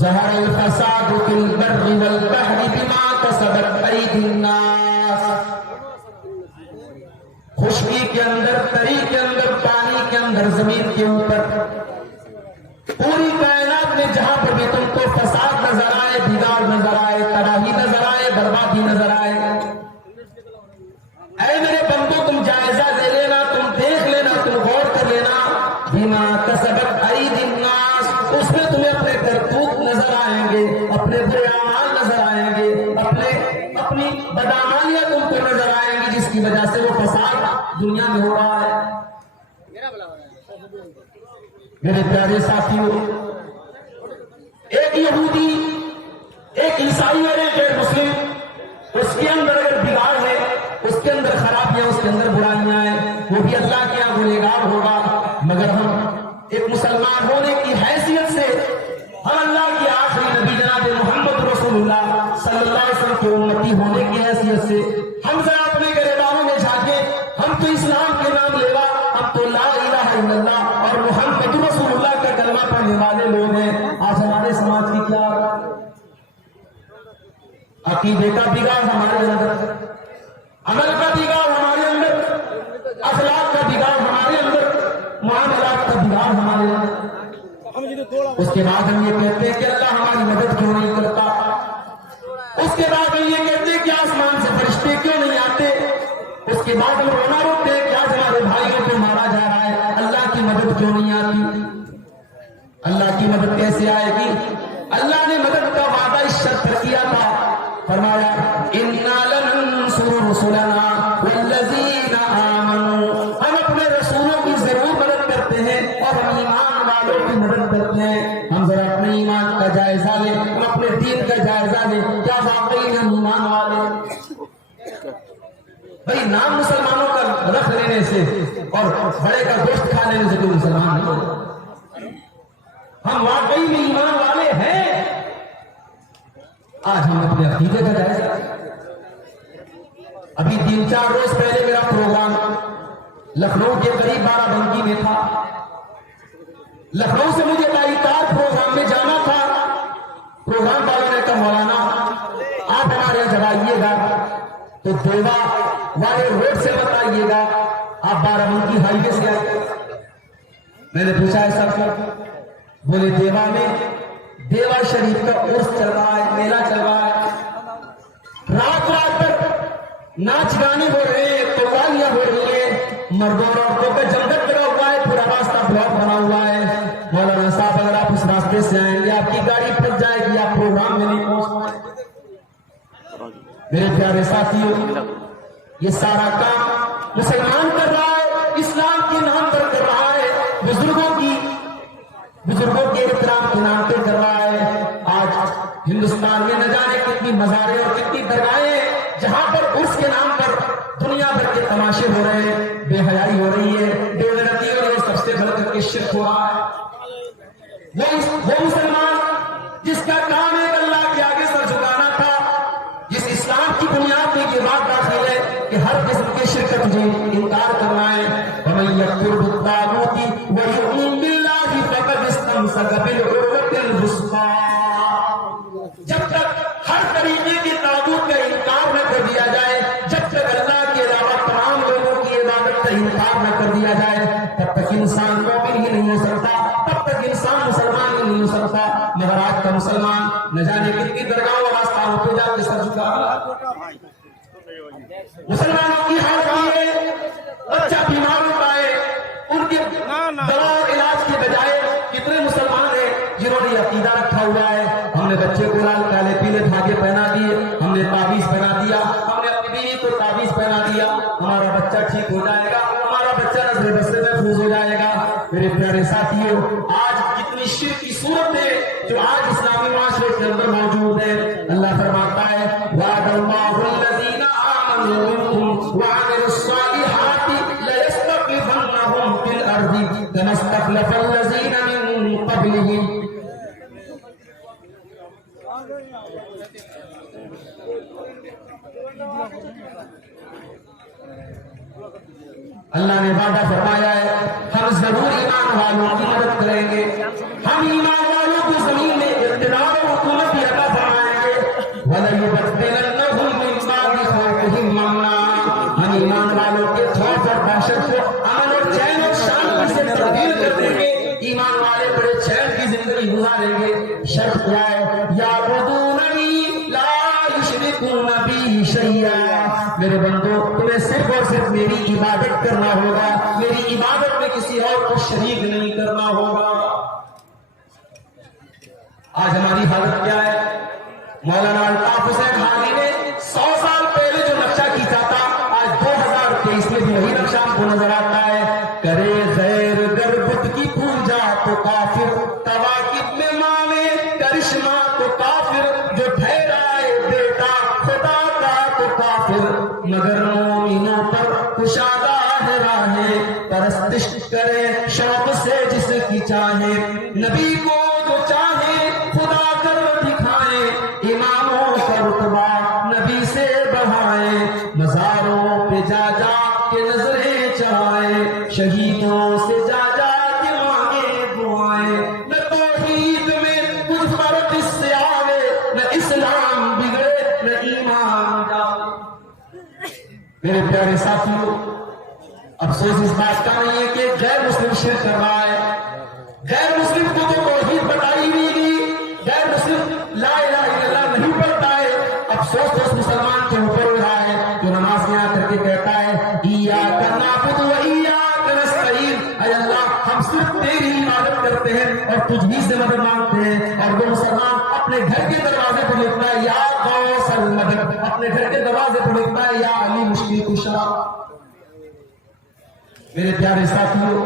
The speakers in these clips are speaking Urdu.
ظہر الفساد فی البر والبحر بما کسبت ایدی الناس. خشکی کے اندر، تری کے اندر، پانی کے اندر، زمین کے اوپر، پوری کائنات میں جہاں پر بھی تم کو فساد نظر آئے، بگاڑ نظر آئے، تباہی نظر آئے، بربادی نظر آئے، اے میرے بندو تم جائزہ لے لینا، تم دیکھ لینا، تم غور کر لینا. بما کسبت ایدی الناس، اس میں تمہیں اپنے کرتوت نظر آئیں گے، اپنے برے اعمال نظر آئیں گے، اپنی بدعمالیاں تم کو نظر آئیں گی، جس کی وجہ سے وہ فساد دنیا میں ہو رہا ہے. میرے پیارے ساتھیوں، ایک یہودی، ایک عیسائی اور ایک غیر مسلم، اس کے اندر اگر بگاڑ ہے، اس کے اندر خرابیاں، اس کے اندر برائیاں ہیں، وہ بھی اللہ کے یہاں گنہگار ہوگا. مگر ہم ایک مسلمان ہونے کی حیثیت سے، ہم اللہ کے آخری نبی جناب محمد رسول اللہ صلی اللہ علیہ وسلم کے امتی ہونے کی حیثیت سے ہم ذرا اپنے گریبانوں میں جھانکیں. ہم تو اسلام کے نام لیوا، ہم تو لا الہ الا اللہ اور محمد رسول اللہ کا کلمہ پڑھنے والے لوگ ہیں. آج ہمارے سماج کی کیا عقیدے کا بگاڑ ہمارے اندر، عمل کا بگاڑ ہمارے اندر، اخلاق کا بگاڑ ہمارے اندر، معاملات کا بگاڑ ہمارے اندر. اس کے بعد ہم یہ کہتے ہیں کہ اللہ ہماری مدد کیوں نہیں کرتا. اس کے بعد ہم یہ کہتے ہیں کہ آسمان سے فرشتے کیوں نہیں آتے. اس کے بعد ہم رونا روتے ہیں کہ آج ہمارے بھائیوں کو مارا جا رہا ہے، اللہ کی مدد کیوں نہیں آتی. اللہ کی مدد کیسے آئے گی؟ اللہ نے مدد کا وعدہ اس شرط پر کیا تھا، فرمایا اِنَّا لَنَنصُرُ رُسُلَنَا وَالَّذِينَ آمَنُوا. ہم اپنے رسولوں کی ضرور مدد کرتے ہیں اور ہم ایمان والوں کی مدد کرتے ہیں. ہم ذرا اپنے ایمان کا جائزہ لیں، ہم اپنے دین کا جائزہ لیں. کیا واقعی ہم ایمان والے؟ بھائی نام مسلمانوں کا رکھ لینے سے اور بڑے کا گوشت کھا لینے سے کوئی مسلمان نہیں ہوتا. ہم واقعی میں ایمان والے ہیں. آج ہم اپنے عقیدے کا جائزہ. ابھی 3-4 روز پہلے میرا پروگرام لکھنؤ کے قریب بارہ بنکی میں تھا. لکھنؤ سے مجھے بائی-کار پروگرام میں جانا تھا. پروگرام والوں نے کہا مولانا آپ ہمارے یہاں جب آئیے گا تو دیوا والے روڈ سے بتائیے گا، آپ بارہ بنکی ہائی وے سے آئیے. میں نے پوچھا ایسا کیا؟ بولے دیوا میں دیوا شریف کا عرس چل رہا ہے، میلہ چل رہا ہے. رات رات پر ناچ گانے ہو رہے ہیں، قوالیاں ہو رہی ہیں، مردوں اور عورتوں کا جمگٹ لگا ہوا ہے، پورا راستہ بلاک بنا ہوا ہے. مولانا صاحب اگر آپ اس راستے سے آئیں گے آپ کی گاڑی پھنس جائے گی، آپ پروگرام میں نہیں پہنچ پائیں گے. میرے پیارے ساتھیوں، یہ سارا کام مسلمان کر رہا ہے، اسلام کے نام پر کر رہا ہے، بزرگوں کے احترام کے نام پہ کر رہا ہے. آج ہندوستان میں نہ جانے کتنی مزاریں اور کتنی درگاہیں ہیں جہاں پر عرس کے نام پر دنیا بھر کے تماشے ہو رہے ہیں، بے حیائی ہو رہی ہے، بے غیرتی ہو رہی ہے، سب سے بڑھ کر کے شرک ہو رہا ہے. وہ مسلمان جس کا کام ہے اللہ کے آگے سر جھکانا تھا، جس اسلام کی بنیاد میں یہ بات داخل ہے کہ ہر قسم کے شرک کا تجھے انکار کرنا ہے. وَمَن يَكْفُرْ بِالطَّاغُوتِ وَيُؤْمِن بِاللَّهِ فَقَدِ اسْتَمْسَكَ بِالْعُرْوَةِ الْوُثْقَىٰ. جب تک ہر طریقے کی طاغوت کا انکار نہ کر دیا جائے، جب تک اللہ کے علاوہ تمام لوگوں کی عبادت کا انکار نہ کر دیا جائے، تب تک انسان مومن ہی نہیں ہو سکتا، تب تک انسان مسلمان ہی نہیں ہو سکتا. مگر آج کا مسلمان نہ جانے کتنی درگاہوں اور آستانوں پہ جا کے سر جھکا رہا ہے. مسلمانوں کی حالت یہ ہے، بچہ بیمار ہوتا ہے، ان کے دوا اور علاج کے بجائے کتنے مسلمان ہیں جنہوں نے عقیدہ رکھا ہوا ہے ہم نے بچے کو لال کالے پیلے دھاگے پہنا دیے، ہم نے تعویذ پہنا دیا، ہم نے اپنی بیوی کو تعویذ پہنا دیا، ہمارا بچہ ٹھیک ہو جائے گا، ہمارا بچہ نظر بد سے محفوظ ہو جائے گا. میرے پیارے ساتھیوں، آج کتنی شرک کی صورت ہے جو آج اسلامی معاشرے کے اندر موجود ہے. اللہ فرماتا ہے وعد اللہ الذین آمنوا منکم وعملوا الصالحات لیستخلفنہم فی الارض کما استخلف الذین من قبلہم. اللہ نے وعدہ فرمایا ہے ہم ضرور ایمان والوں کی مدد کریں گے، ہم ایمان والوں کو زمین میں ماریں گے. شرط کیا ہے؟ یعبدوننی لا یشرکون بی شیئا. میرے بندو تمہیں صرف اور صرف میری عبادت کرنا ہوگا, میری عبادت میں کسی اور کو شریک نہیں کرنا ہوگا. آج ہماری حالت کیا ہے؟ مولانا الطاف حسین حاجی نے 100 سال پہلے جو نقشہ کھینچا تھا, آج 2023 میں بھی وہی نقشہ ہم کو نظر آتا ہے. کرے غیر گربت کی پوجا تو کافر, تواقف میں مانے کرشمہ تو کافر, جو ٹھہرائے بیٹا خدا کا تو کافر, مگر مومنوں پر کشادہ ہے راہیں, پرستش کرے شوق سے جس کی چاہے, نبی کو جو چاہے خدا کر دکھائے, اماموں کا رتبہ نبی سے بڑھائے, مزاروں پہ جا جا کے نظریں چڑھائے, شہیدوں سے جا جا کے مانگے دعائیں. نہ توحید میں کچھ فرق اس سے آوے, نہ اسلام بگڑے نہ ایمان جاوے. میرے پیارے ساتھیوں, افسوس اس بات کا نہیں ہے کہ غیر مسلم شرک کر رہا ہے. غیر مسلم کو تو توحید بتائی نہیں گئی, غیر مسلم لا الہ الا اللہ نہیں پڑھتا ہے. افسوس تو اس مسلمان کے اوپر ہو رہا ہے جو نماز میں آ کر کے کہتا ہے ایاک نعبد و ایاک نستعین, اے اللہ ہم صرف تیری عبادت کرتے ہیں اور تجھ ہی سے مدد مانگتے ہیں. اور وہ مسلمان اپنے گھر کے دروازے پر لکھتا ہے یا غوث المدد, اپنے گھر کے دروازے پر لکھتا ہے یا علی مشکل کشا. میرے پیارے ساتھیوں,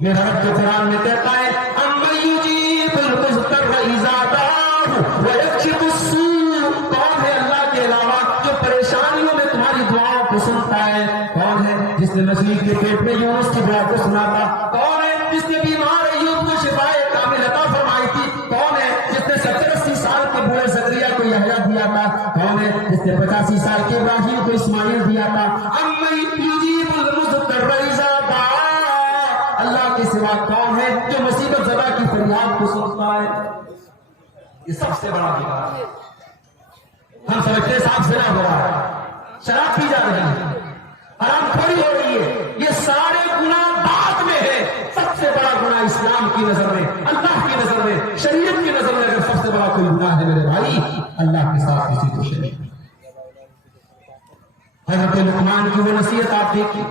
میرا رب جو قرآن میں کہتا ہے امن یجیب المضطر اذا دعاہ ویکشف السوء, کون ہے اللہ کے علاوہ جو پریشانیوں میں تمہاری دعاؤں کو سنتا ہے؟ کون ہے جس نے مچھلی کے پیٹ میں یونس کی دعا کو سنا تھا؟ کون ہے جس نے بیمار ایوب کو شفائے کامل عطا فرمائی تھی؟ کون ہے جس نے 70-80 سال کے بوڑھے زکریا کو یحییٰ دیا تھا؟ کون ہے جس نے 85 سال کے ابراہیم کو اسماعیل دیا تھا؟ امن یجیب المضطر اذا اللہ کے سوا کون ہے جو مصیبت زدہ کی فریاد کو سنتا ہے؟ یہ سب سے بڑا بگاڑ ہے. ہم سمجھتے صاحب زنا ہو رہا ہے, شراب پی جا رہی ہے, حرام خوری ہو رہی ہے, یہ سارے گناہ بعد میں ہے. سب سے بڑا گناہ اسلام کی نظر میں, اللہ کی نظر میں, شریعت کی نظر میں اگر سب سے بڑا کوئی گناہ ہے میرے بھائی, اللہ کے ساتھ کسی کو شریک. حضرت لقمان کی وہ نصیحت آپ دیکھیے.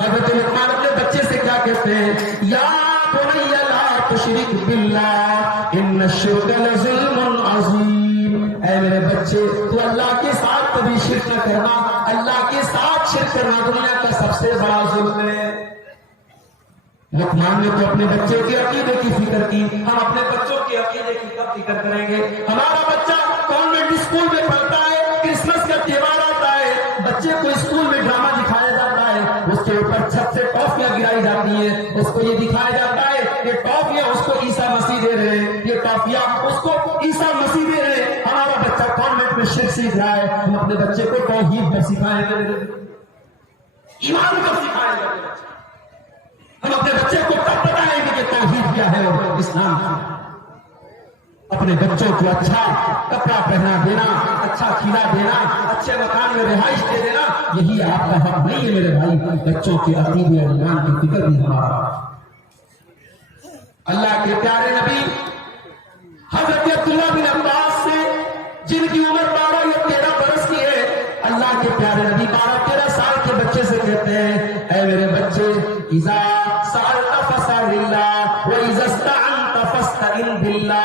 حضرت لقمان اپنے بچے سے کیا کہتے ہیں؟ یا بنی لا تشرک باللہ ان الشرک لظلم عظیم. اے میرے بچے تو اللہ کے ساتھ کبھی شرک نہ کرنا, اللہ کے ساتھ شرک کرنا دنیا کا سب سے بڑا ظلم ہے. لقمان نے تو اپنے بچے کے عقیدے کی فکر کی, ہم اپنے بچوں کے عقیدے کی کب فکر کریں گے؟ ہمارا بچہ کانوینٹ اسکول میں پڑھتا ہے, کرسمس کا تہوار آتا ہے, بچے کو اسکول میں ڈرامہ دکھایا جاتا ہے, اس کے اوپر چھت سے ٹافیاں گرائی جاتی ہیں, اس کو یہ دکھایا جاتا ہے کہ ٹافیاں اس کو عیسیٰ مسیح دے رہے ہیں, یہ ٹافیاں اس کو عیسیٰ مسیح دے رہے ہیں. ہمارا بچہ کانوینٹ میں شرک سیکھ رہا ہے, ہم اپنے بچے کو توحید پر سکھائیں گے, ایمان پر سکھائیں گے. ہم اپنے بچے کو کب بتائیں گے کہ توحید کیا ہے اور اسلام کیا ہے؟ اپنے بچوں کو اچھا کپڑا پہنا دینا, اچھا کھیلا دینا, اچھے مکان میں رہائش دے دینا, یہی آپ کا حق نہیں ہے میرے بھائی. بچوں کے عقیدے اور ایمان کی فکر بھی ہمارا. اللہ کے پیارے نبی حضرت عبداللہ بن عباس سے, جن کی عمر 12 یا 13 برس کی ہے, اللہ کے پیارے نبی 12-13 سال کے بچے سے کہتے ہیں اے میرے بچے اذا سألت فاسأل اللہ واذا استعنت فاستعن باللہ.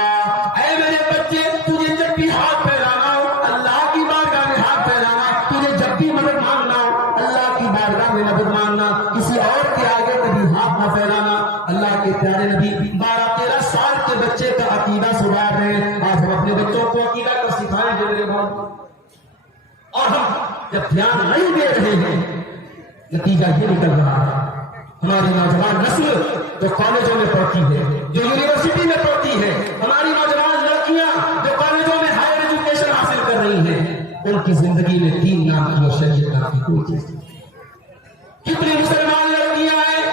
اے میرے بچے تجھے جب بھی ہاتھ پھیلانا ہو اللہ کی بارگاہ میں ہاتھ پھیلانا, تجھے جب بھی مدد مانگنا ہو اللہ کی بارگاہ میں مدد مانگنا, کسی اور کے آگے کبھی ہاتھ نہ پھیلانا. اللہ کے پیارے نبی 12-13 سال کے بچے کا عقیدہ سنا رہے ہیں. آج ہم اپنے بچوں کو عقیدہ کو سکھائیں گے میرے بھائی, اور ہم جب دھیان نہیں دے رہے ہیں نتیجہ یہ نکل رہا ہے. ہماری نوجوان نسل جو کالجوں میں پڑھتی ہے, جو یونیورسٹی میں پڑھتی ہے, ہماری نوجوان لڑکیاں جو کالجوں میں ہائر ایجوکیشن حاصل کر رہی ہیں, ان کی زندگی میں دین نام کی اور شریعت نام کی کوئی چیز نہیں. کتنی مسلمان لڑکیاں ہیں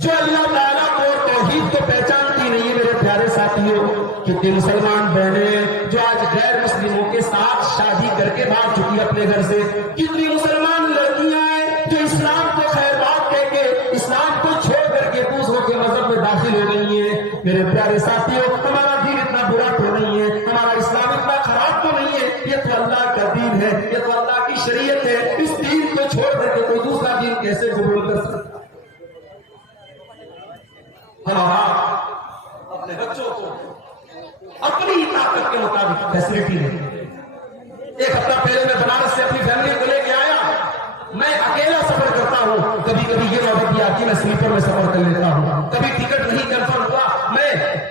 جو اللہ تعالیٰ کو اور توحید کو پہچانتی نہیں ہے میرے پیارے ساتھیوں. کتنی مسلمان بہنیں جو آج غیر مسلموں کے ساتھ شادی کر کے بھاگ چکی اپنے گھر سے. کتنی مسلمان لڑکیاں ہیں جو اسلام کو خیر بات کہہ کے اسلام کو چھوڑ کر کے دوسروں کے مذہب میں داخل ہو گئی ہیں. میرے پیارے ساتھیوں، ہمارا دین اتنا برا تو نہیں ہے، ہمارا اسلام اتنا خراب تو نہیں ہے، یہ تو اللہ کا دین ہے، یہ تو اللہ کی شریعت ہے، اس دین کو چھوڑ دے کے کوئی دوسرا دین کیسے قبول کر سکتا؟ ہمارا اپنے بچوں کو اپنی طاقت کے مطابق فیسلٹی دے۔ ایک ہفتہ پہلے میں بنارس سے اپنی فیملی کو لے کے آیا، میں اکیلا سفر کرتا ہوں، کبھی کبھی یہ نوبت بھی آتی ہے میں سلیپر میں سفر کر لیتا ہوں، کبھی ٹکٹ نہیں کنفرم ہوا میں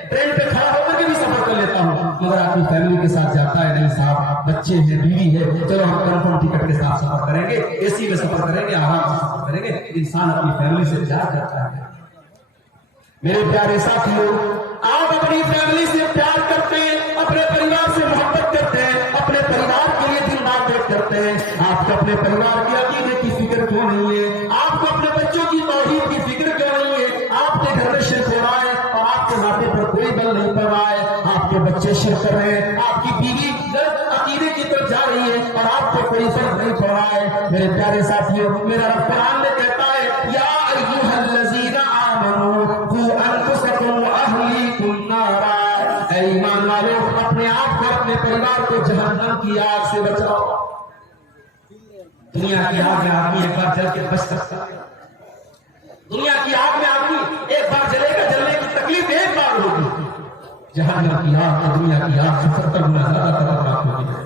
ٹرین پہ کھڑا ہو کر کے بھی سفر کر لیتا ہوں، مگر اپنی فیملی کے ساتھ جاتا ہے نہیں صاحب، بچے ہیں، بیوی ہے، چلو ہم کنفرم ٹکٹ کے ساتھ سفر کریں گے، اے سی میں سفر کریں گے، آرام سے سفر کریں گے۔ انسان اپنی فیملی سے پیار کرتا ہے۔ میرے پیارے ساتھیوں، آپ اپنی فیملی سے پیار کرتے ہیں، اپنے پریوار سے محبت کرتے ہیں، اپنے پریوار کے لیے دن رات ایک کرتے ہیں، آپ کو اپنے پریوار کے عقیدے کی فکر کیوں نہیں ہے؟ آپ کو اپنے بچوں کی توحید کی فکر کیوں نہیں ہے؟ آپ کے گھر میں شرک ہو رہا ہے اور آپ کے ماتھے پر کوئی بل نہیں پڑ رہا ہے، آپ کے بچے شرک کر رہے ہیں، آپ کی بیوی غلط عقیدے کی طرف جا رہی ہے اور آپ کو کوئی فرق نہیں پڑ رہا ہے۔ میرے پیارے ساتھیوں، میرا رب قرآن میں کہتا ہے یا ایھا الذین آمنوا قوا انفسکم واہلیکم نارا، اے ایمان والو اپنے آپ کو اپنے پریوار کو جہنم کی آگ سے بچاؤ۔ دنیا کی آگ میں آدمی ایک بار جل کے بچ سکتا ہے، دنیا کی آگ میں آدمی ایک بار جلے گا، جلنے کی تکلیف ایک بار ہوگی، جہنم کی آگ اور دنیا کی آگ سے 70 گنا زیادہ خطرناک ہوگی۔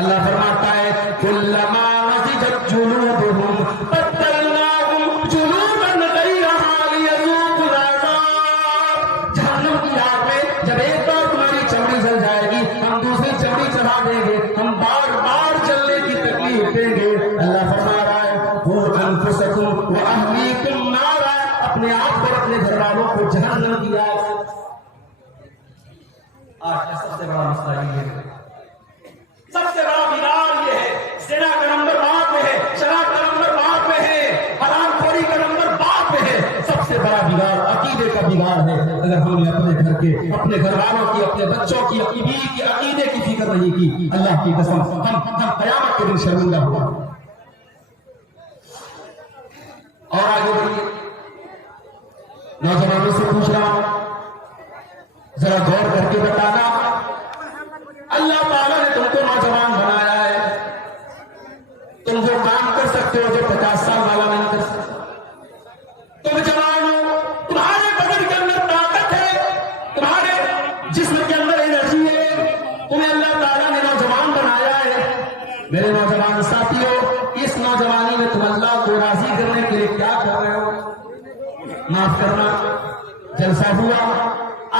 اللہ فرماتا ہے کلما نضجت جلودہم بدلناہم جلودا غیرہا لیذوقوا العذاب۔ جہنم کی آگ میں جب ایک بار تمہاری چمڑی جل جائے گی، ہم دوسری چمڑی چڑھا دیں گے، ہم بار بار جلنے کی تکلیف دیں گے۔ اللہ فرما رہا ہے قوا انفسکم واہلیکم نارا، اپنے آپ کو اپنے گھر والوں کو جہنم کی آگ سے۔ آج کا سب سے بڑا مسئلہ یہ ہے، سب سے بڑا بگاڑ یہ ہے، زنا کا نمبر بعد میں ہے، شراب کا نمبر بعد میں ہے، حرام خوری کا نمبر بعد میں ہے، سب سے بڑا بگاڑ عقیدے کا بگاڑ ہے۔ اگر ہم نے اپنے گھر کے، اپنے گھر والوں کی، اپنے بچوں کی، اپنی بیوی کے عقیدے کی فکر نہیں کی، اللہ کی قسم ہم قیامت کے دن شرمندہ ہوا۔ اور آگے بڑھیے، نوجوانوں سے پوچھ رہا ہوں، ذرا غور کر کے بتانا، اللہ تعالیٰ نے تم کو نوجوان بنایا ہے، تم وہ کام کر سکتے ہو جو 50 سال والا نہیں کر سکتا، تم جوان ہو، تمہارے بدن کے اندر طاقت ہے، تمہارے جسم کے اندر انرجی ہے، تمہیں اللہ تعالیٰ نے نوجوان بنایا ہے۔ میرے نوجوان ساتھیوں، اس نوجوانی میں تم اللہ کو راضی کرنے کے لیے کیا کر رہے ہو؟ معاف کرنا، جلسہ ہوا،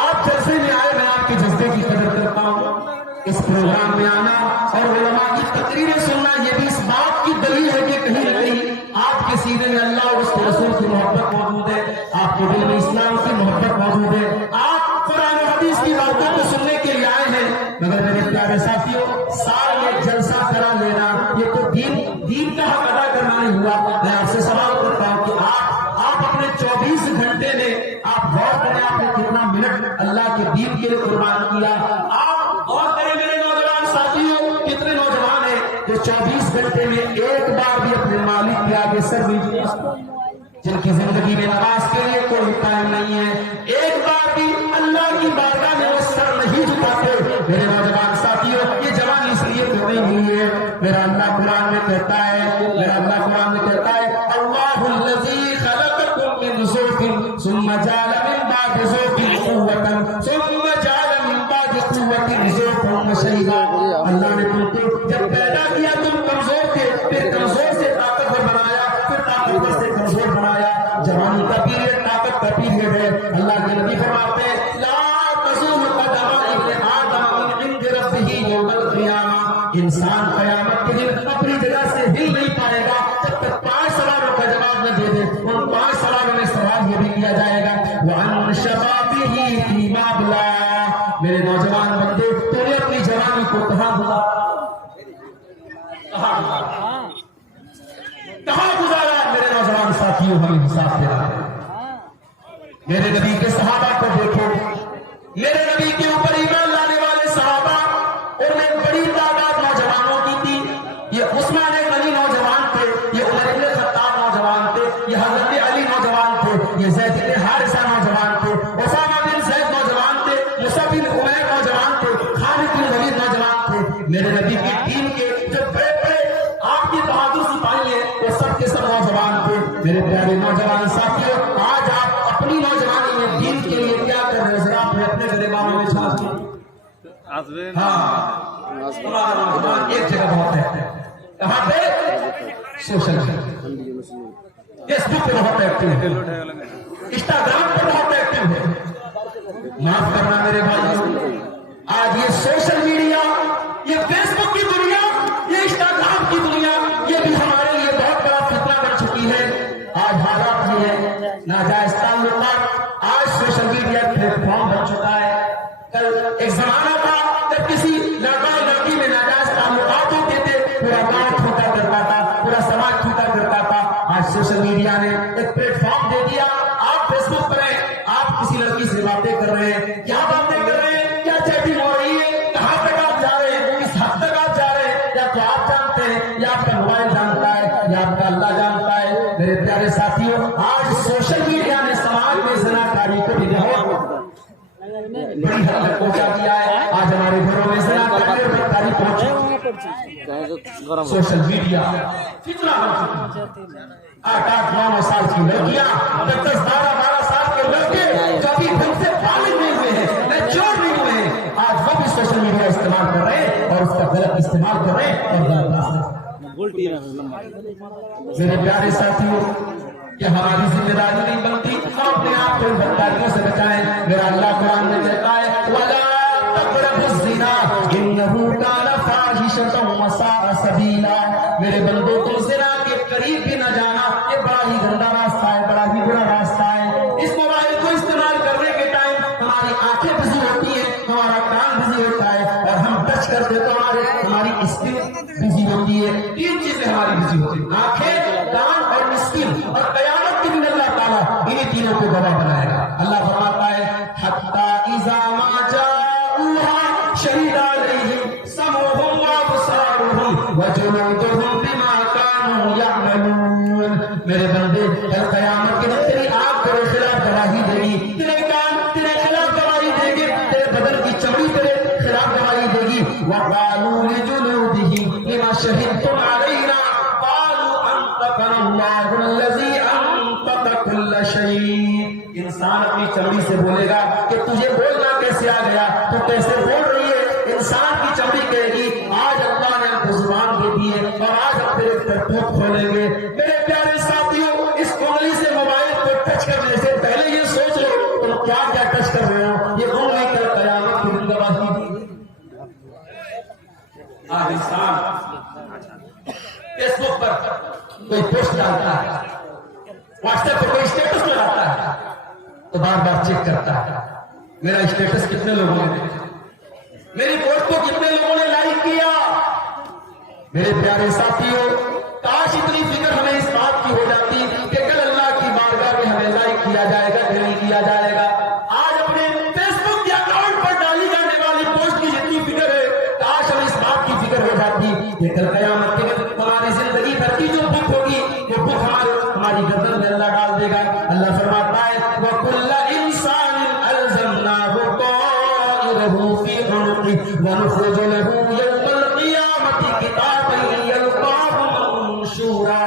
آپ جلسے میں آئے، میں آپ کے جذبے کی قدر کرتا ہوں، اس پروگرام میں آنا اور علماء کی تقریریں سننا یہ بھی اس بات کی دلیل ہے کہ کہیں نہ کہیں آپ کے سینے میں اللہ اور اس کے رسول کی محبت موجود ہے، آپ کے دل میں اسلام کی محبت موجود ہے، آپ قرآن و حدیث کی باتوں کو سننے کے لیے آئے ہیں۔ مگر میرے پیارے ساتھیوں، سال میں جلسہ کرا لینا یہ تو دین کا حق ادا کرنا نہیں ہوا۔ میں آپ سے سوال کرتا ہوں کہ آپ اپنے 24 گھنٹے میں آپ غور کریں، آپ نے کتنا منٹ اللہ کے دین کے لیے قربان کیا؟ آپ غور کریں میرے نوجوان ساتھیوں، کتنے نوجوان ہیں جو 24 گھنٹے میں ایک بار بھی اپنے مالک کے آگے سر نہیں جھکا، جن کی زندگی میں نماز کے لیے کوئی ٹائم نہیں ہے، ایک بار بھی اللہ کی بارگاہ میں وہ سر نہیں جھکاتے۔ میرے نوجوان ساتھیوں، یہ جوانی اس لیے تو نہیں ہوئی ہے، میرا اللہ قرآن میں کہتا ہے، اللہ الذی خلقکم من ضعف ثم جعل من بعد ضعف قوة ثم جعل من بعد قوة ضعفا وشیبا۔ اللہ نے تم کو جب پیدا کیا تم کمزور تھے، پھر کمزور سے طاقتور بنایا، پھر طاقتور سے کمزور بنایا۔ جوانی کا پیریڈ طاقت کا پیریڈ ہے۔ اللہ کے نبی فرماتے ہیں لا تزول قدم ابن آدم من عند ربہ یوم القیامہ، انسان قیامت کے دن اپنی جگہ سے ہل نہیں پائے گا جب تک 5 سوالوں کا جواب نہ دے دے۔ ان 5 سوالوں میں سوال یہ بھی کیا جائے گا وَعَنْ شَبَابِهِ فِيمَا أَبْلَىٰ، میرے نوجوان بندے تو نے اپنی جوانی کو کہاں گزارا؟ میرے نوجوان ساتھیوں، ہمیں حساب دینا ہے۔ میرے نبی کے صحابہ کو دیکھو، میرے نبی کے اوپر ایمان لانے والے صحابہ، ان میں بڑی تعداد نوجوانوں کی تھی۔ یہ عثمان غنی نوجوان تھے، یہ عمر بن خطاب نوجوان تھے، یہ حضرت علی نوجوان تھے، یہ زید بن حارثہ نوجوان تھے، اسامہ بن زید بن عمیر نوجوان تھے, خالد بن ولید نوجوان تھے, میرے نبی کی ٹیم کے جو بڑے بڑے آپ کے بہادر سپاہی ہیں وہ سب کے سب نوجوان تھے. میرے پیارے نوجوان ساتھیوں, آج آپ اپنی نوجوانی میں دین کے لیے کیا کر رہے ہیں؟ ذرا اپنے گریبانوں میں چھانٹ دیں. ہاں, ایک جگہ بہت ہے, کہاں پہ؟ سوشل میڈیا, فیس بک پہ بہت ایکٹیو ہے, انسٹاگرام پہ بہت ایکٹیو ہے. معاف کرنا میرے بھائیوں, آج یہ سوشل میڈیا, یہ فیس بک کی دنیا, یہ انسٹاگرام کی دنیا, یہ بھی ہمارے لیے بہت بڑا فتنہ بن چکی ہے. آج حالات یہ ہے, ناجائز تعلقات آج سوشل میڈیا پلیٹ فارم بن چکا ہے. کل ایک زمانہ تھا جب کسی لڑکا لڑکی میں ناجائز تعلقات ہوتے تھے, پورا گاؤں چھوٹا کرتا تھا, پورا سماج چھوٹا کرتا تھا. آج سوشل میڈیا نے ایک پلیٹ فارم دے دیا. آپ فیس بک پر ہیں, آپ کسی لڑکی سے باتیں کر رہے ہیں, کیا باتیں کر رہے ہیں, کیا چیٹنگ ہو رہی ہے, کہاں تک آپ جا رہے ہیں, کس حد تک آپ جا رہے ہیں, یا تو آپ جانتے ہیں, یا آپ کا موبائل جانتا ہے, یا آپ کا اللہ جانتا ہے. میرے پیارے ساتھیوں, آج سوشل میڈیا نے سماج میں زناکاری کو بھی بہت بڑی حد تک پہنچا دیا ہے. آج ہمارے گھروں میں زناکاری اور بدکاری پہنچی. سوشل میڈیا کتنا 8-9 سال کی لڑکیاں, 10-12 سال کے لڑکے جو ابھی ڈھنگ سے بالغ نہیں ہوئے ہیں, میچور نہیں ہوئے ہیں, آج وہ بھی سوشل میڈیا استعمال کر رہے ہیں اور اس کا غلط استعمال کر رہے ہیں. اور میرے پیارے ساتھیوں, کہ ہماری ذمہ داری نہیں بنتی ہم اپنے آپ کو بدکاریوں سے بچائیں. میرا اللہ قرآن میں کہتا ہے وَلَا تَقْرَبُوا الزِّنَا إِنَّهُ كَانَ فَاحِشَةً وَسَاءَ سَبِيلًا. میرے بندوں کو زنا کے قریب بھی نہ جانا, یہ بڑا ہی گندا راستہ ہے, بڑا ہی برا راستہ ہے. اس موبائل کو استعمال کرنے کے ٹائم ہماری آنکھیں بزی ہوتی ہیں, ہمارا کان بزی ہوتا ہے, اور ہم ٹچ کرتے تو ہماری اسکن بزی ہوتی ہے. 3 چیزیں ہماری بزی ہوتی ہیں, آنکھیں, کان اور اسکن. اور قیامت کے دن اللہ تعالیٰ انہیں تینوں کو گواہ بنائے گا. اللہ فرماتا ہے حَتَّى إِذَا مَا جَاءُوهَا شَهِدَ عَلَيْهِمْ سَمْعُهُمْ وَأَبْصَارُهُمْ وَجُلُودُهُمْ بِمَا كَانُوا يَعْمَلُونَ. میرے بندے, کل قیامت کے دن تیری آنکھ تیرے خلاف گواہی دے گی, تیرے کان تیرے خلاف گواہی دے گی, تیرے بدن کی چمڑی تیرے خلاف گواہی دے گی. وَقَالُوا لِجُلُودِهِمْ لِمَا شَهِدتُّمْ عَلَيْنَا قَالُوا أَنطَقَنَا اللَّهُ الَّذِي أَنطَقَ كُلَّ شَيْءٍ. انسان اپنی چمڑی سے بولے گا کہ تجھے بولنا کیسے آ گیا, تو کیسے بول رہی ہے. انسان کی چمڑی کہے گی آج اللہ نے ہم کو زبان دے دی ہے اور آج ہم تیرے کرتوت کھولیں گے. میرے پیارے ساتھیوں, اس انگلی سے موبائل کو ٹچ کرنے سے پہلے یہ سوچ لو تم کیا کیا ٹچ کر رہے ہو. یہ انگلی کل قیامت کی دن گواہی دی. آج انسان فیس بک پر کوئی پوسٹ ڈالتا ہے, واٹس ایپ پر کوئی اسٹیٹس لگاتا ہے, تو بار بار چیک کرتا ہے میرا اسٹیٹس کتنے لوگوں نے دیکھا, میری پوسٹ کو کتنے لوگوں نے لائک کیا. میرے پیارے ساتھیوں, کاش اتنی فکر ہمیں اس بات کی ہو جاتی کہ کل اللہ کی بارگاہ میں ہمیں لائک کیا جائے گا کہ نہیں کیا جائے گا. آج اپنے فیس بک کے اکاؤنٹ پر ڈالی جانے والی پوسٹ کی جتنی فکر ہے, کاش ہمیں اس بات کی فکر ہو جاتی کہ کل قیامت کے دن ہماری زندگی بھر کی جو بک ہوگی وہ بک ہماری گردن میں اللہ ڈال دے گا. اللہ فرماتا ہے وَكُلَّ إِنسَانٍ أَلْزَمْنَاهُ طَائِرَهُ فِي عُنُقِهِ وَنُخْرِجُ لَهُ يَوْمَ الْقِيَامَةِ كِتَابًا يَلْقَاهُ مَنشُورًا.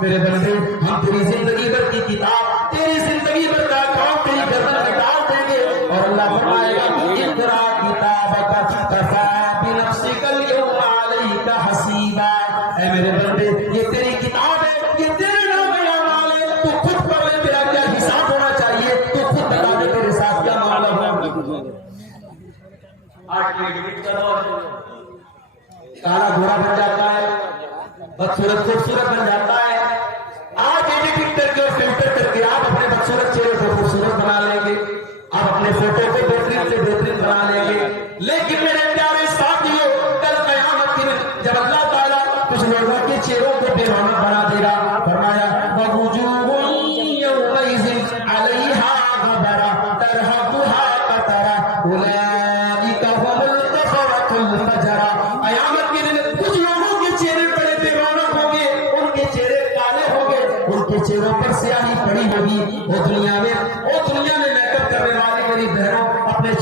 میرے بندے, ہم تیری زندگی بھر کی کتاب, تیری زندگی بھر کا اکاؤنٹ تیری گردن میں ڈال دیں گے, اور اللہ فرمائے گا اقرأ کتابک کفیٰ بنفسک اليوم علیک حسیبا. اے میرے بندے, یہ تیری کتاب ہے, یہ تیرے نام اعمال ہے, تو خود پڑھ لے تیرا کیا حساب ہونا چاہیے, تو خود بتا دے تیرے ساتھ کیا معاملہ ہوگا. کالا گھوڑا بن جاتا ہے, بدصورت خوبصورت بن جاتا ہے. آج ایڈیٹنگ کر کے اور فلٹر کر کے آپ اپنے بدصورت چہرے کو خوبصورت بنا لیں گے, آپ اپنے فوٹو کو بہترین سے بہترین بنا لیں گے. لیکن میرے پیارے ساتھیوں, کل قیامت کے دن جب اللہ تعالیٰ کچھ لوگوں کے چہروں کو بے رونق بنا دے گا, فرمایا وَوُجُوهٌ يَوْمَئِذٍ عَلَيْهَا غَبَرَةٌ تَرْهَقُهَا قَتَرَةٌ أُولَئِكَ هُمُ الْكَفَرَةُ الْفَجَرَةُ. قیامت کے دن کچھ لوگوں کے چہرے بڑے بے رونق ہوں گے, ان کے چہرے کالے ہوں گے, ان کے چہروں پر سیاہی پڑی ہوگی. وہ دنیا میں میک اپ کرنے والے میری بہنوں اپنے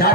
4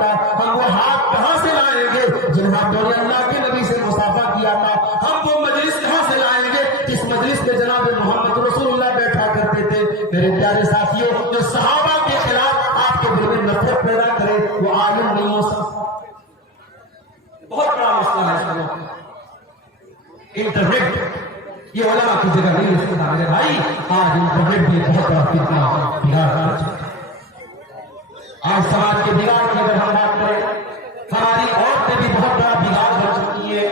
تھا، ہم وہ ہاتھ کہاں سے لائیں گے جن ہاتھوں نے اللہ کے نبی سے مصافحہ کیا تھا؟ ہم وہ مجلس کہاں سے لائیں گے جس مجلس میں جناب محمد رسول اللہ بیٹھا کرتے تھے؟ میرے پیارے ساتھیوں، جو صحابہ کے خلاف آپ کے دل میں نفرت پیدا کرے وہ عالم نہیں ہو سکتا۔ بہت بڑا مسئلہ ہے انٹرنیٹ، یہ علماء کی جگہ نہیں ہے میرے بھائی۔ آج انٹرنیٹ بھی بہت بڑا فتنہ بگاڑ کر چکا ہے۔ آج سماج کے بگاڑ کی اگر ہم بات کریں، ہماری عورتیں بھی بہت بڑا بگاڑ کر چکی ہے۔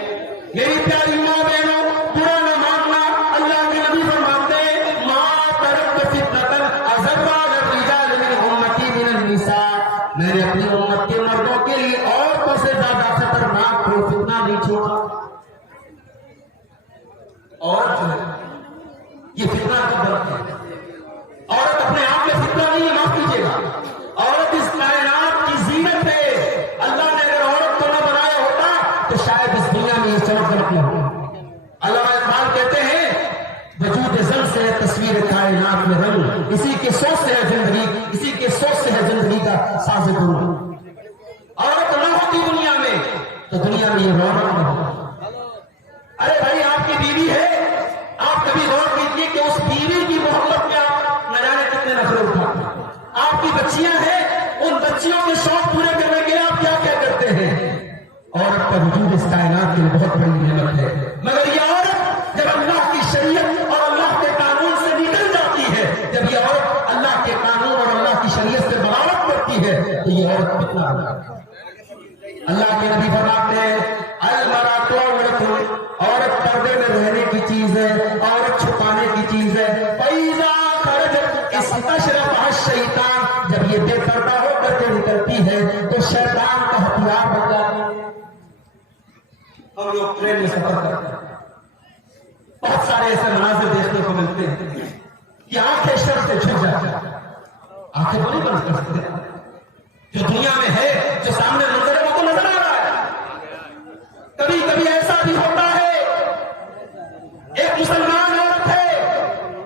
میری پیاری ماں بہنوں، برا نہ ماننا، اللہ کے نبی فرماتے ہیں ما ترکت فتنة أضر على الرجال من أمتي من النساء، میں نے اپنی امت کے مردوں کے لیے عورتوں سے زیادہ خطرناک کوئی فتنہ نہیں چھوڑا۔ عورت جو ہے یہ فتنہ کا درد ہے۔ عورت اپنے آپ میں فتنہ نہیں ہے، معاف کیجیے گا، عورت اس کائنات کی زینت ہے۔ اللہ نے اگر عورت کو نہ بنایا ہوتا تو شاید اس دنیا میں یہ چمک دمک نہ ہوتی۔ علامہ اقبال کہتے ہیں وجود زن سے ہے تصویر کائنات میں رنگ، اسی کے سوچ سے ہے زندگی، اسی کے سوچ سے ہے زندگی کا ساز گل۔ عورت نہ ہوتی دنیا میں تو دنیا میں یہ رونق نہ ہوتی۔ ارے بھائی، آپ کی بیوی ہے، آپ کبھی غور کیجیے کہ اس بیوی کی محبت میں آپ نہ جانے کتنے نخرے اٹھاتے ہیں۔ آپ کی بچیاں ہیں، ان بچیوں کے شوق پورے کرنے کے لیے آپ کیا کیا کرتے ہیں؟ عورت کا وجود اس کائنات کے لیے بہت بڑی نعمت ہے، مگر یہ عورت جب اللہ کی شریعت اور اللہ کے قانون سے نکل جاتی ہے، جب یہ عورت اللہ کے قانون اور اللہ کی شریعت سے بغاوت کرتی ہے تو یہ عورت کتنا ہے۔ اللہ کے نبی فرماتے ہیں المرأۃ عورۃ، عورت پردے میں رہنے کی چیز ہے، عورت چھپانے کی چیز ہے۔ فَإِذَا خَرَجَتْ اسْتَشْرَفَهَا الشَّيْطَانُ، جب یہ بے پردہ ہو کر کے نکلتی ہے تو شیطان کا ہتھیار بن جاتی ہے۔ ہم لوگ ٹرین میں سفر کرتے ہیں، بہت سارے ایسے مناظر دیکھنے کو ملتے ہیں کہ آنکھیں شر سے چھپ جاتی ہیں، آنکھیں بڑی بند کر سکتے ہیں۔ جو دنیا میں ہے، جو سامنے نظر ہے وہ تو نظر آ رہا ہے۔ کبھی کبھی ایسا بھی ہوتا ہے ایک مسلمان عورت ہے،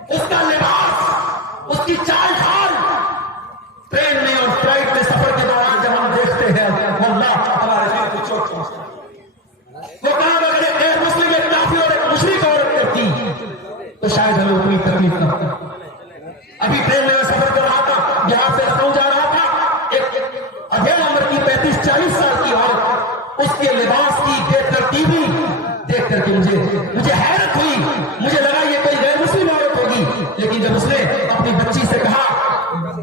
اس کا لباس، اس کی چال ڈھال، ٹرین میں اور فلائٹ میں سفر کے دوران جب ہم دیکھتے ہیں اللہ ہمارے دل کو چوٹ پہنچتا ہے۔ وہ کام اگر ایک غیر مسلم ایک کافر اور ایک مشرک عورت کرتی تو شاید ہمیں اتنی تکلیف نہ ہوتی۔ ابھی ٹرین میں سفر کر رہا تھا، یہاں سے لکھنؤ جا رہا تھا، ایک ادھیڑ عمر کی 35-40 سال کی عورت، اس کے لباس کی بے ترتیبی دیکھ کر کے مجھے حیرت ہوئی، مجھے لگا یہ کوئی غیر مسلم عورت ہوگی، لیکن جب اس نے اپنی بچی سے کہا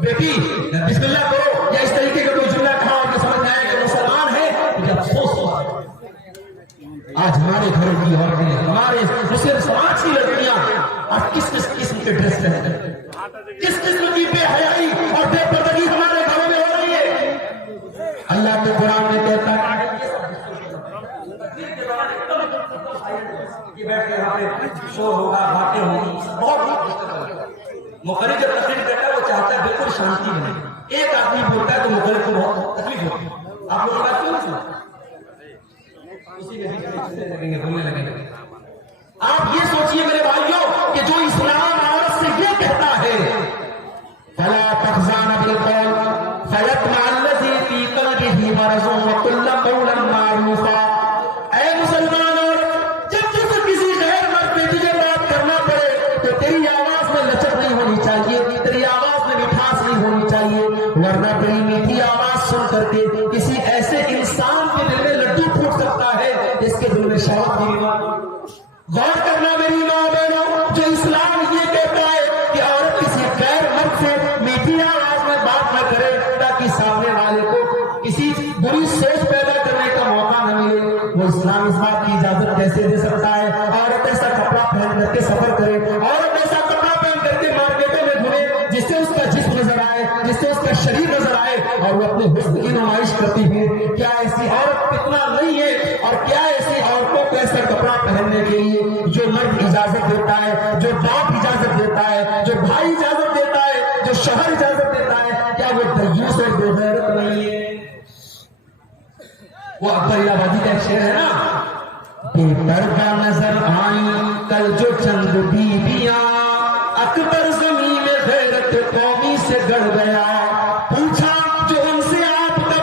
بیٹی بسم اللہ کرو یا اس طریقے کا کوئی جملہ کہا اور سمجھ میں آیا کہ مسلمان ہے، مجھے افسوس ہوا۔ آج ہمارے گھروں کی عورتیں، ہمارے مسلم سماج کی لڑکیاں آج کس قسم کے ڈریس پہنتے ہیں، کس قسم کی بے حیائی اور بے پردگی ہمارے گھروں میں ہو رہی ہے۔ اللہ کے قرآن میں کہتا ہے بیٹھ کے یہاں پہ شور ہوگا، باتیں ہوگی، بہت مخرج جب تقریر کرتا ہے وہ چاہتا ہے بالکل شانتی بنے۔ ایک آدمی بولتا ہے تو مخرج کو بہت تکلیف ہوتی ہے۔ آپ لوگ بات کیوں نہیں سنتے؟ اسی کے بیچ لگیں گے، بولنے لگیں گے۔ آپ یہ سوچیے میرے بھائیوں کہ جو اسلام عورت سے یہ کہتا ہے فلا تخزان بالقول فیطمع الذی فی قلبہ مرض وقل قولا معروفا، اے مسلمان عورت، جب کسی غیر مرد سے تجھے بات کرنا پڑے تو تیری آواز میں لچک نہیں ہونی چاہیے، تیری آواز میں مٹھاس نہیں ہونی چاہیے، ورنہ تیری میٹھی آواز سن کر کے کسی ایسے انسان کے دل میں لڈو پھوٹ سکتا ہے جس کے دل میں شہوت نہیں ہوا۔ غور کرنا میری ماں بہنوں، جو اسلام یہ کہتا ہے کہ عورت کسی غیر مرد سے میٹھی آواز میں بات نہ کرے تاکہ سامنے والے کو کسی بری سوچ پیدا کرنے کا موقع نہ ملے، وہ اسلام اس بات کی اجازت کیسے دے سکتا ہے؟ عورت ایسا کپڑا پہن کر کے سفر کرے، عورت ایسا کپڑا پہن کر کے مارکیٹوں میں گھومے جس سے اس کا جسم نظر آئے، جس سے اس کا شریر نظر آئے اور وہ اپنے حسن کی نمائش کرتی ہے۔ کیا ایسی عورت کتنا نہیں ہے؟ اور کیا ایسی عورتوں کو ایسا کپڑا پہننے کے لیے جو مرد اجازت دیتا ہے، جو باپ اجازت دیتا ہے، جو بھائی اجازت دیتا ہے، جو شوہر اجازت دیتا ہے، کیا وہ دیوس اور بے غیرت نہیں ہے؟ وہ اکبر آبادی کا ایک شعر ہے نا، بے پردہ نظر آئی کل جو چند بیویاں، اکبر زمین غیرت قومی سے گڑ گیا، پوچھا جو ان سے آپ کا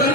3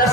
10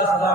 10,000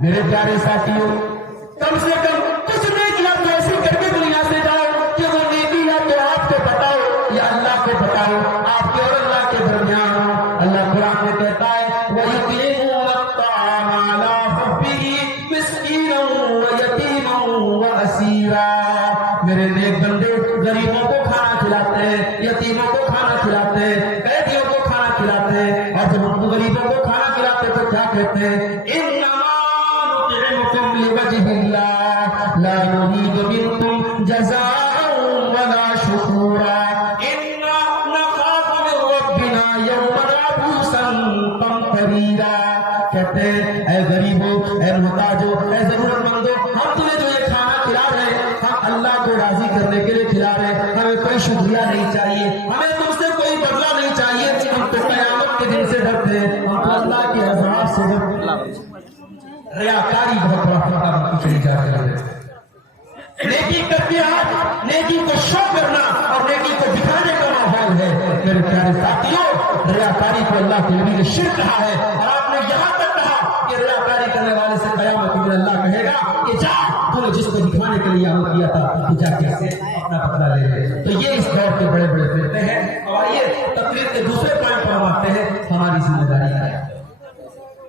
میرے پیارے ساتھیوں، کم سے کم کچھ نیکیاں تو ایسی کر کے دنیا سے جاؤ کہ وہ نیکی یا تو آپ کو بتاؤ یا اللہ کو بتاؤ، آپ کے اور اللہ کے درمیان ہو۔ اللہ قرآن میں کہتا ہے وَيُطْعِمُونَ الطَّعَامَ عَلَىٰ حُبِّهِ مِسْكِينًا وَيَتِيمًا وَأَسِيرًا۔ میرے نیک بندے غریبوں کو کھانا کھلاتے ہیں، یتیموں کو کھانا کھلاتے ہیں، قیدیوں کو کھانا کھلاتے ہیں، اور جب ہم غریبوں کو کھانا کھلاتے ہیں تو کیا کہتے ہیں؟ إِنَّمَا نُطْعِمُكُمْ لِوَجْهِ اللَّهِ لَا نُرِيدُ مِنكُمْ جَزَاءً وَلَا شُكُورًا إِنَّا نَخَافُ مِن رَّبِّنَا يَوْمًا عَبُوسًا قَمْطَرِيرًا۔ کہتے ہیں اے غریبوں، اے محتاجوں، اے ضرورت مندوں، ہم تمہیں جو یہ کھانا کھلا رہے ہیں ہم اللہ کو راضی کرنے کے لیے کھلا رہے ہیں، ہمیں کوئی شکریہ نہیں چاہیے، ہمیں تم سے کوئی بدلہ نہیں چاہیے، ہم تو قیامت کے دن سے ڈرتے ہیں، ہم تو اللہ کے عذاب سے ڈرتے ہیں۔ ریاکاری بہت بڑا خطرہ چلی جا رہی ہے۔ نیکی کرتے آپ، نیکی کو شو کرنا اور نیکی کو دکھانے کا ماحول ہے۔ میرے پیارے ساتھیوں، ریاکاری کو اللہ کے نبی نے شرک کہا ہے، اور آپ نے یہاں تک کہا کہ ریاکاری کرنے والے سے قیامت میں اللہ کہے گا کہ جا، تو نے جس کو دکھانے کے لیے عمل کیا تھا تو جا کے اپنا بدلہ لے لے۔ تو یہ اس دور کے بڑے بڑے فتنے ہیں۔ اور آئیے تقریر کے دوسرے پوائنٹ پر ہم آتے ہیں، ہماری ذمہ داری ہے۔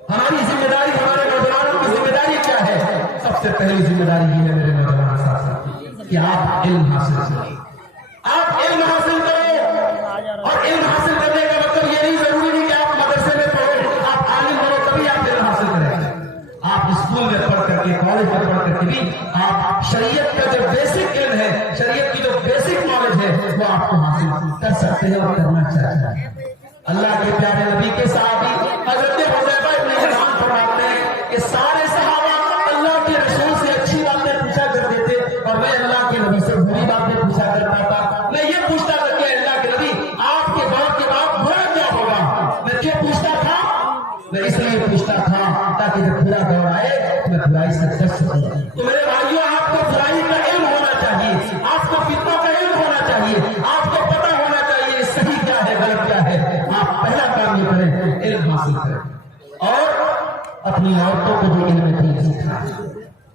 ہماری ذمہ داری، ہمارے نوجوانوں کی ذمہ داری کیا ہے؟ سب سے پہلی ذمہ داری یہ ہے میرے نوجوان ساتھی کہ آپ علم حاصل کریں، آپ علم حاصل کریں، اور علم حاصل کرنے کا مطلب یہ نہیں ضروری نہیں کہ آپ مدرسے میں پڑھیں، آپ عالم بنو تبھی آپ علم حاصل کریں۔ آپ اسکول میں پڑھ کر کے، کالج میں پڑھ کر کے بھی آپ شریعت کا جو بیسک علم ہے، شریعت کی جو بیسک نالج ہے وہ آپ کو حاصل کر سکتے ہیں اور کرنا چاہیے۔ اللہ کے پیارے نبی کے صحابی حضرت حذیفہ ابن یمان فرماتے ہیں کہ سارے صحابہ اللہ کے رسول سے اچھی باتیں پوچھا کرتے تھے اور میں اللہ کے نبی سے بری باتیں پوچھا کرتا تھا۔ میں یہ پوچھتا تھا کہ اللہ کے نبی آپ کے دور کے بعد برا کیا ہوگا؟ میں کیوں پوچھتا تھا؟ میں اس لیے پوچھتا تھا تاکہ جب برا دور آئے میں برائی سے ڈر سکوں۔ تو میرے بھائیوں، آپ کو برائی کا علم ہونا چاہیے، آپ کو فتنوں کا علم ہونا چاہیے، آپ کو پتہ ہونا چاہیے صحیح کیا ہے غلط کیا ہے۔ آپ پہلا کام یہ کریں، علم حاصل کریں اور اپنی عورتوں کو بھی علم دین سکھائیں۔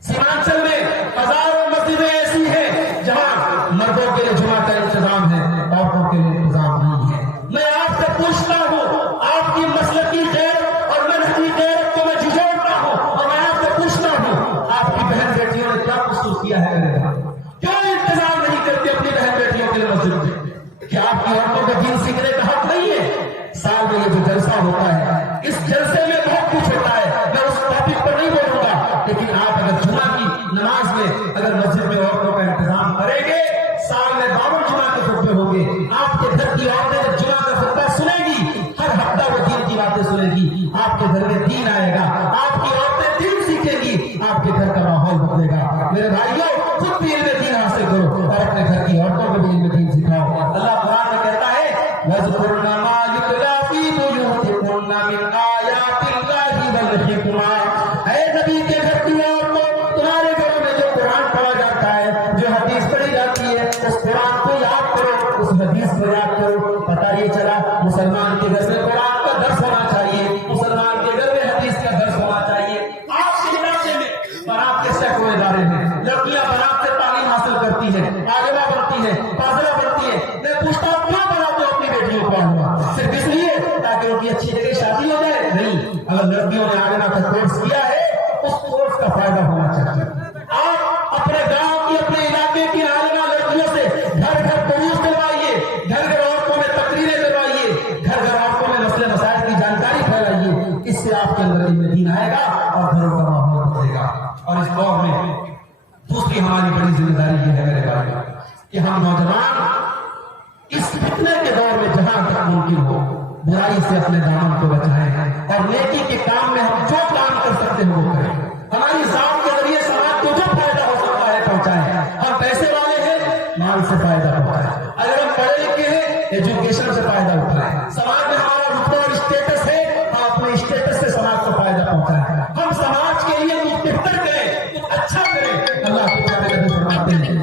سیمانچل میں ہزاروں مسجدیں ایسی ہیں جہاں مردوں کے لیے جمعہ کا انتظام ہے، عورتوں کے لیے انتظام نہیں ہے۔ میں آپ سے پوچھتا ہوں، آپ کی مسلکی غیر اور منہجی غیر کو میں جھجھوڑتا ہوں، اور میں آپ سے پوچھتا ہوں آپ کی بہن بیٹیوں نے کیا قصور کیا ہے میرے بھائی؟ کیوں انتظام نہیں کرتے اپنی بہن بیٹیوں کے لیے مسجد میں؟ کیا آپ کی عورتوں کو دین سیکھنے کا حق نہیں ہے؟ سال میں یہ جو جلسہ ہوتا ہے، اس جلسے میں بہت کچھ ہوتا ہے، میں اس ٹاپک پر نہیں بولوں گا، لیکن آپ اگر جمعہ کی نماز میں اگر مسجد میں عورتوں کا انتظام کریں گے، سال میں 52 جمعہ کے خطبے ہوں گے، آپ کے گھر کی عورتیں جب جمعہ کا خطبہ سنیں گی، ہر ہفتہ وہ دین کی باتیں سنیں گی، آپ کے گھر میں دین آئے گا، آپ کی عورتیں دین سیکھیں گی، آپ کے گھر کا ماحول بدلے گا۔ میرے بھائیوں، خود بھی علم دین حاصل کرو اور اپنے گھر کی عورتوں کو بھی علم دین سکھاؤ۔ اللہ قرآن میں کہتا ہے وَاذْكُرْنَ مَا يُتْلَىٰ فِي بُيُوتِكُنَّ مِنْ آيَاتِ اللَّهِ وَالْحِكْمَةِ۔ اے نبی کے گھر کی عورتوں، تمہارے گھروں میں جو قرآن پڑھا جاتا ہے، جو حدیث پڑھی جاتی ہے، اس قرآن کو یاد کرو، اس حدیث کو یاد کرو۔ پتہ یہ چلا مسلمان کے گھر میں قرآن کا درس ہونا چاہیے، مسلمان کے گھر میں حدیث کا درس ہونا چاہیے۔ آپ کے علاقے میں بنات کے سینکڑوں ادارے ہیں، لڑکیاں بنات سے تعلیم حاصل کرتی ہیں، عالمہ بنتی ہیں، فاضلہ بنتی ہیں۔ میں پوچھتا ہوں کیوں بناتے ہو اپنی بیٹیوں کو عالمہ؟ صرف اس لیے تاکہ ان کی اچھی جگہ شادی ہو جائے؟ نہیں، اگر لڑکیوں نے عالمہ کا کورس کیا ہے اس کورس کا فائدہ ہونا چاہیے۔ آپ اپنے گاؤں کی، اپنے علاقے کی عالمہ لڑکیوں سے گھر گھر دروس دلوائیے، گھر گھر عورتوں میں تقریریں دلوائیے، گھر گھر عورتوں میں مسئلے مسائل کی جانکاری پھیلائیے۔ اس سے آپ کے اندر علم دین آئے گا اور گھروں کا ماحول بدلے گا۔ اور اس دور میں دوسری ہماری بڑی ذمہ داری یہ ہے میرے بھائی کہ ہم نوجوان اس فتنے کے دور میں جہاں تک ممکن ہو برائی سے اپنے دامن کو بچائیں اور نیکی کے کام میں ہم جو کام کر سکتے ہیں وہ کریں۔ ہماری ذات کے ذریعے سماج کو جو فائدہ ہو سکتا ہے پہنچائیں۔ ہم پیسے والے ہیں، مال سے فائدہ اٹھائیں۔ اگر ہم پڑھے لکھے ہیں، ایجوکیشن سے فائدہ اٹھائیں۔ سماج میں ہمارا رتبہ اور اسٹیٹس ہے، ہم اپنے اسٹیٹس سے سماج کو فائدہ پہنچائیں۔ ہم سماج کے لیے کچھ بہتر کریں، کچھ اچھا کریں۔ اللہ کے پیارے نبی فرماتے ہیں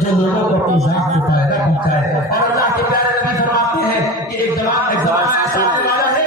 جو لوگوں کو اپنی ذات سے فائدہ پہنچائے۔ اور اللہ کے پیارے نبی فرماتے ہیں کہ ایک زمانہ ایسا آنے والا ہے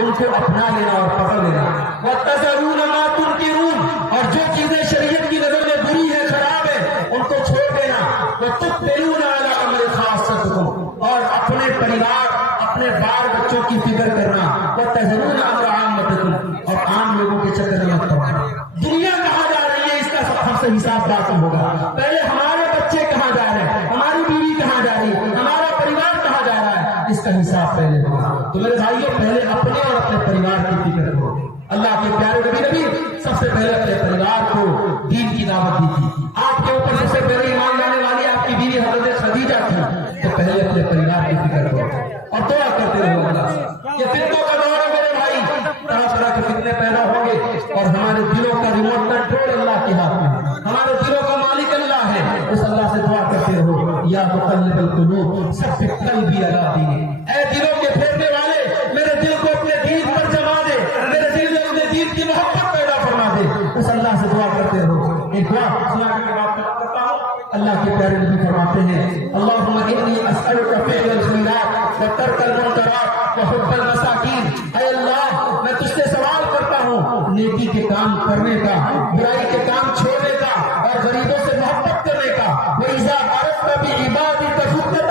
ان کو اپنا لینا اور پکڑ لینا. وَتَذَرُونَ مَا تُنْكِرُونَ اور جو چیزیں شریعت کی نظر میں بری ہے خراب ہے ان کو چھوڑ دینا. وَتُقْبِلُونَ عَلَىٰ أَمْرِ خَاصَّتِكُمْ اور اپنے پریوار اپنے بال بچوں کی فکر کرنا. وَتَذَرُونَ أَمْرَ عَامَّتِكُمْ اور عام لوگوں کے چکر میں مت پڑنا. دنیا کہاں جا رہی ہے اس کا ہم سے حساب باقی ہوگا. پہلے ہمارے بچے کہاں جا رہے ہیں, ہماری بیوی کہاں جا رہی ہے, ہمارا پریوار کہاں جا رہا ہے, اس کا حساب پہلے ہوگا. تو میرے بھائیوں پہلے اپنے اور اپنے پریوار کی فکر کرو. اللہ کے پیارے نبی سب سے پہلے اپنے پریوار کو دین کی دعوت دی تھی. آپ کے اوپر سب سے پہلے ایمان لانے والی آپ کی بیوی حضرت خدیجہ تھی. تو پہلے اپنے پریوار کی فکر کرو اور دعا کرتے رہو اللہ سے. یہ فتنوں کا دور ہے میرے بھائی, طرح طرح کے فتنے پیدا ہوں گے اور ہمارے دلوں کا ریموٹ کنٹرول اللہ کے ہاتھ میں, ہمارے دلوں کا مالک اللہ ہے. اس اللہ سے دعا کرتے رہو یا مقلب القلوب ثبت قلبی علی دینک. اے دلوں کے پھیرنے والے میرے دل کو اپنے دین پر جما دے, میرے دل میں اپنے دین کی محبت پیدا فرما دے. اس اللہ سے دعا کرتے رہو. ایک دعا سنا کے بات کرتا ہوں. اللہ کے پیارے نبی فرماتے ہیں اللہم انی اسألک فعل الخیرات وترک المنکرات وحب المساکین. اے اللہ میں تجھ سے سوال کرتا ہوں نیکی کے کام کرنے کا, برائی کے کام چھوڑنے کا اور غریبوں سے محبت کرنے کا. وَإِذَا أَرَدْتَ بِعِبَادِكَ فِتْنَةً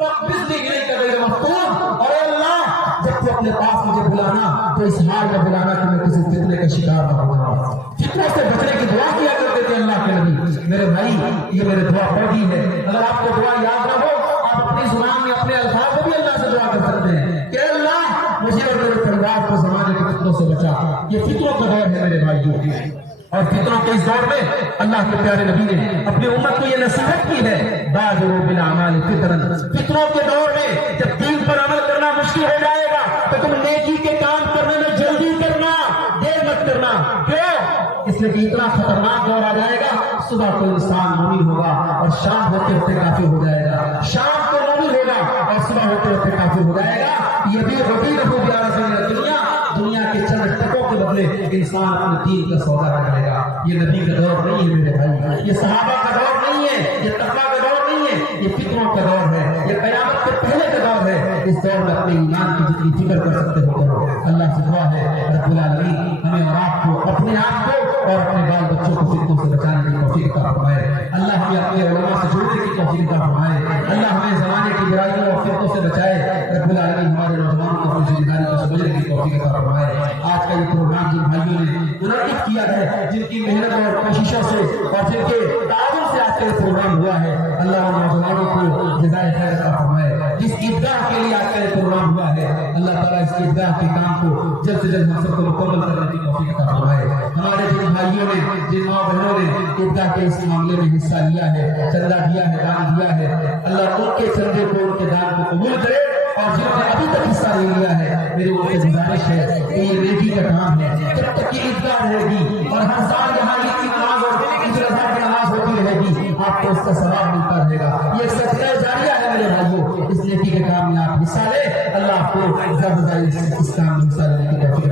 فَاقْبِضْنِي إِلَيْكَ غَيْرَ مَفْتُونٍ. اور اے اللہ جب تو اپنے پاس مجھے بلانا تو اس حال میں بلانا کہ میں کسی فتنے کا شکار نہ ہوں. فتنوں سے بچنے کی دعا کیا کرتے تھے اللہ کے نبی. میرے بھائی یہ میرے دعا پڑھی ہے. اگر آپ کو دعا یاد نہ ہو آپ اپنی زبان میں اپنے الفاظ میں بھی اللہ سے دعا کر سکتے ہیں کہ اللہ مجھے اور میرے پریوار کو زمانے کے فتنوں سے بچا. یہ فتنوں کا دور ہے میرے بھائی. اور فتنوں کے اس دور میں اللہ کے پیارے نبی نے اپنی امت کو یہ نصیحت کی ہے بادروا بالاعمال فتنا. فتنوں کے دور میں جب دین پر عمل کرنا مشکل ہو جائے گا تو تم نیکی کے کام کرنے میں جلدی کرنا, دیر مت کرنا. کیوں؟ اس لیے کہ اتنا خطرناک دور آ جائے گا. صبح کو انسان مومن ہوگا اور شام ہوتے ہوتے کافر ہو جائے گا, شام کو مومن ہوگا اور صبح ہوتے ہوتے کافر ہو جائے گا. یہ بھی ربی رہو دنیا کے چند ٹکوں کے بدلے انسان اپنے دین کا سودا کرے گا. یہ نبی کا دور نہیں ہے میرے بھائی, یہ صحابہ کا دور نہیں ہے, یہ تقویٰ کا دور نہیں ہے, یہ فتنوں کا دور ہے, یہ قیامت کے پہلے کا دور ہے. اس دور میں اپنے ایمان کی جتنی فکر کر سکتے ہو کرو. اللہ سے دعا ہے رب العالمین ہمیں اور آپ کو اپنے آپ کو اور اپنے بال بچوں کو فتنوں سے بچانے کی توفیق عطا فرمائے. اللہ ہمیں اپنے علماء سے جڑنے کی توفیق عطا فرمائے. اللہ ہمیں زمانے کی برائیوں اور فتنوں سے بچائے. رب العالمین ہمارے نوجوانوں کو اپنی ذمہ داری کو سمجھنے کی توفیق عطا فرمائے. آج کا یہ پروگرام جن بھائیوں نے منعقد کیا ہے, جن کی محنت اور کوششوں سے اور جن کے تعاون سے آج کا یہ پروگرام ہوا ہے, اللہ نوجوانوں کو جزائے خیر عطا فرمائے. جس عیدگاہ کے لیے آج کا یہ پروگرام ہوا ہے اللہ تعالیٰ اس عیدگاہ کے کام کو جلد سے جلد ہم سب کو مکمل کرنے کی توفیق عطا فرمائے. ہمارے جن بھائیوں نے جن ماں بہنوں نے عیدگاہ کے اس معاملے میں حصہ لیا ہے, چندہ دیا ہے, دان دیا ہے, اللہ ان کے چندے کو ان کے دان کو قبول کرے. اور جنہوں نے ابھی تک حصہ نہیں لیا ہے میری ان سے گزارش ہے کہ یہ نیکی کا کام ہے. جب تک یہ عیدگاہ رہے گی اور ہر سال یہاں عید کی نماز اور عید الاضحیٰ کی نماز ہوتی رہے گی آپ کو اس کا ثواب ملتا رہے گا. یہ ایک صدقہ جاریہ ہے میرے بھائیوں. اس نیکی کے کام میں آپ حصہ لیں. اللہ آپ کو زیادہ اس کام میں حصہ لینے کی توفیق